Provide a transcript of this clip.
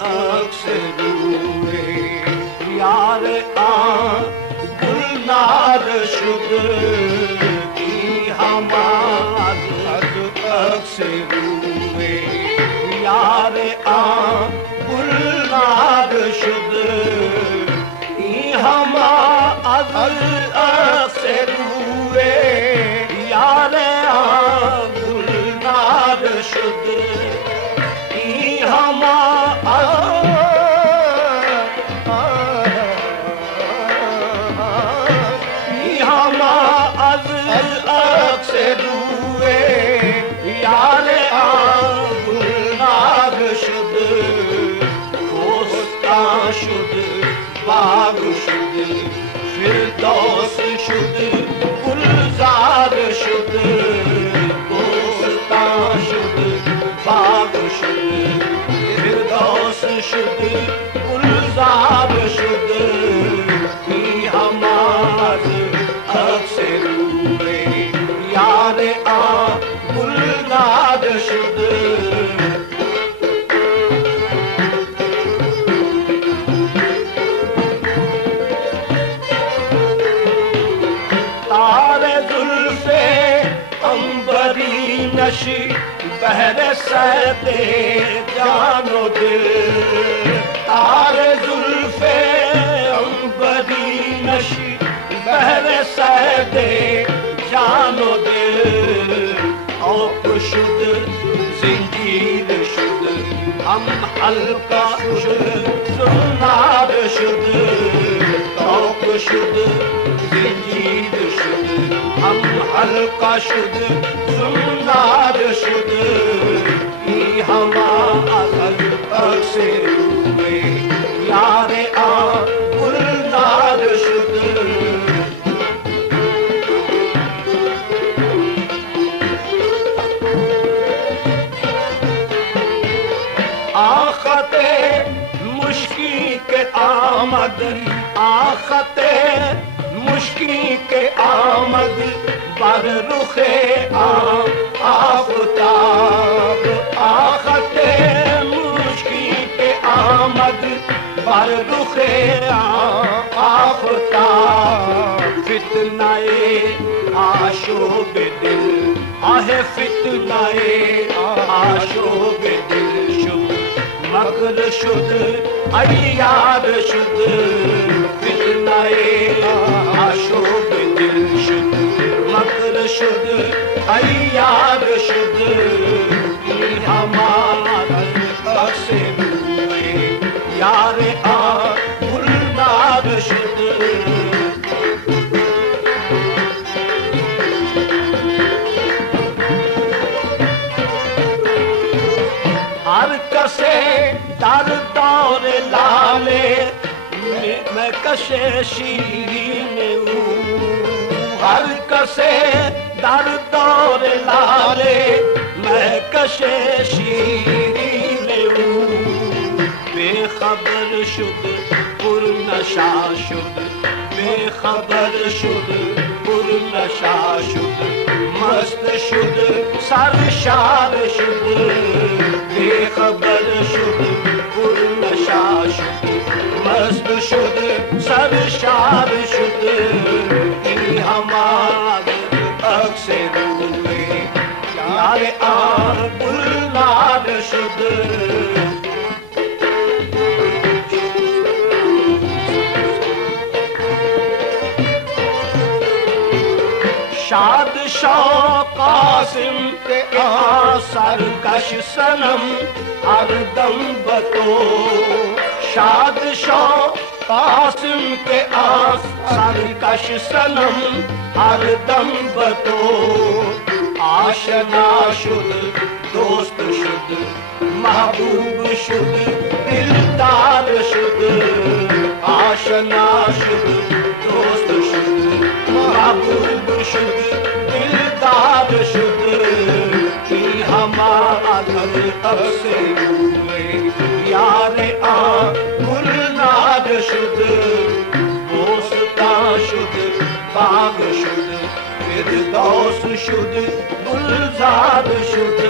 अक्से रूए यार आ गुलनार शुद की हमाद अक्से रूए यार आ गुलनार शुद की हमाद अक्से रूए यार आ गुलनार शुद की हमाद शुद बाग शुद फिरदौस शुद गुलजार शुद दोस्ता शुद बाग शुद फिरदौस शुद गुलजार शुद की हमाद अक्से रूए यार आ गुलनाद शुद नशी बहर सहते जानो दिल तारे जुल्फे अंबरी नशी बहर सहते जानो दिल औप शुद जिंजीर शुद हम हल्का शुद सुनार शुद औप शुद जिंजीर शुद हम हल्का शुद सुनार शुद की हमाद अक्से रूए यार आ गुलनार शुद आखते मुश्की के आमद आखते मुश्की के आमद पर रुखे आफताब आखते मुश्की के आमद पर रुखे आफताब फितनाए आशोब दिल आहे फितनाए आशोब दिल शुद मकर शुद अयार शुद फितनाए आशोब दिल शुद मकर शुद अयार शुद की हमाद अक्से रूए यार आ गुलनार शुद हर कसे दर दौर लाले मैं कशे शीरीन हर कसे दर दौर लाले मैं कशे शीरीन बेखबर शुद पुरनशा शुद बेखबर शुद पुरनशा शुद मस्त शुद सरशार शुद बेखबर शुद पुरनशा शुद मस्त शुद सरशार शुद की हमाद अक्से रूए यार आ गुलनार शुद शाद शाह कासिम के सरकश सनम हरदम बतो शाद शाह कासिम के सरकश सनम हरदम बतो आशना शुद दोस्त शुद महबूब शुद दिलदार शुद आशना शुद दोस्त शुद महबूब शुद दिलदार शुद की हमाद अक्से रूए यार आ गुलनार शुद दोस्ता शुद बाग शुद फिरदौस शुद गुलजार शुद